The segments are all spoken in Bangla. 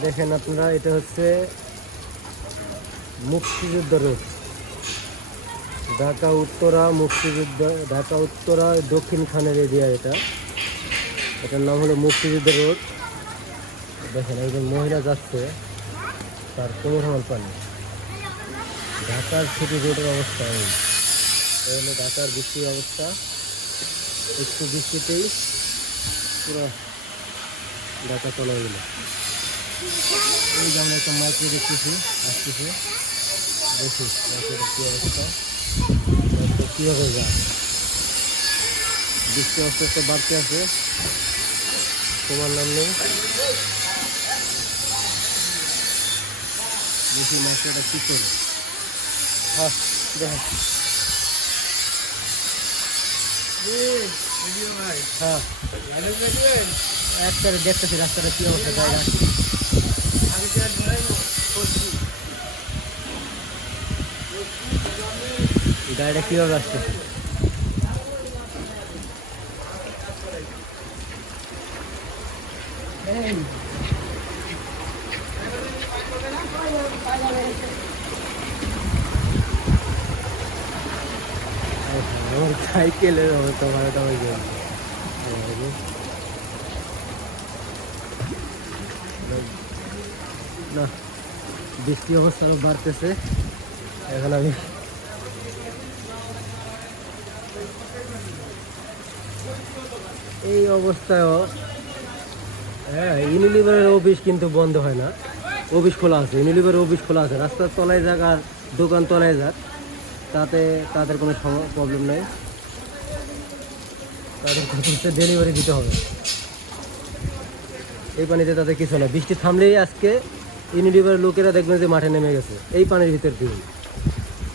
দেখেন আপনারা, এটা হচ্ছে মুক্তিযুদ্ধ রোড, ঢাকা উত্তরা মুক্তিযুদ্ধ, ঢাকা উত্তরা দক্ষিণ খানের এরিয়া। এটার নাম হলো মুক্তিযুদ্ধ রোড। দেখেন একজন মহিলা যাচ্ছে, তার কোমর সমান পানি। ঢাকার সিটি রোডের অবস্থা এই হলো ঢাকার বৃষ্টির অবস্থা। একটু বৃষ্টিতেই পুরো ঢাকা চলে গেল। এই যে আমরা একটা মাইক্রো দেখতেছি, আসতেছে, দেখি মাইক্রোটা কী অবস্থা, কীভাবে যায়। বৃষ্টি আস্তে আস্তে বাড়তে আছে, তোমার নাম নেই। দেখি মাইক্রোটা কী করে। হ্যাঁ দেখেন, হ্যাঁ একবারে দেখতেছি রাস্তাটা কী অবস্থা, জায়গা গাড়িটা কীভাবে আসতেছে। আমার সাইকেলের অবস্থা ভালোটা হয়ে গেল না, বৃষ্টি অবস্থা বাড়তেছে। এখন আমি এই অবস্থায়ও, হ্যাঁ ইউনিলিভারের অফিস কিন্তু বন্ধ হয় না, অফিস খোলা আছে, ইউনিলিভারের অফিস খোলা আছে। রাস্তার তলায় যাক আর দোকান তলায় যাক, তাতে তাদের কোনো প্রবলেম নেই, তাদের কত ডেলিভারি দিতে হবে। এই পানিতে তাদের কিছু না, বৃষ্টি থামলেই আজকে ইউনিলিভারের লোকেরা দেখবেন যে মাঠে নেমে গেছে এই পানির ভিতর দিয়ে।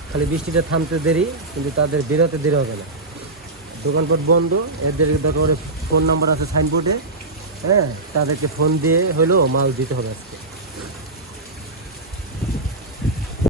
খালি বৃষ্টিটা থামতে দেরি, কিন্তু তাদের বেরোতে দেরি হবে না। দোকানপাট বন্ধ, এদের দরকার ফোন নাম্বার আছে সাইনবোর্ডে, হ্যাঁ তাদেরকে ফোন দিয়ে হলেও মাল দিতে হবে আজকে।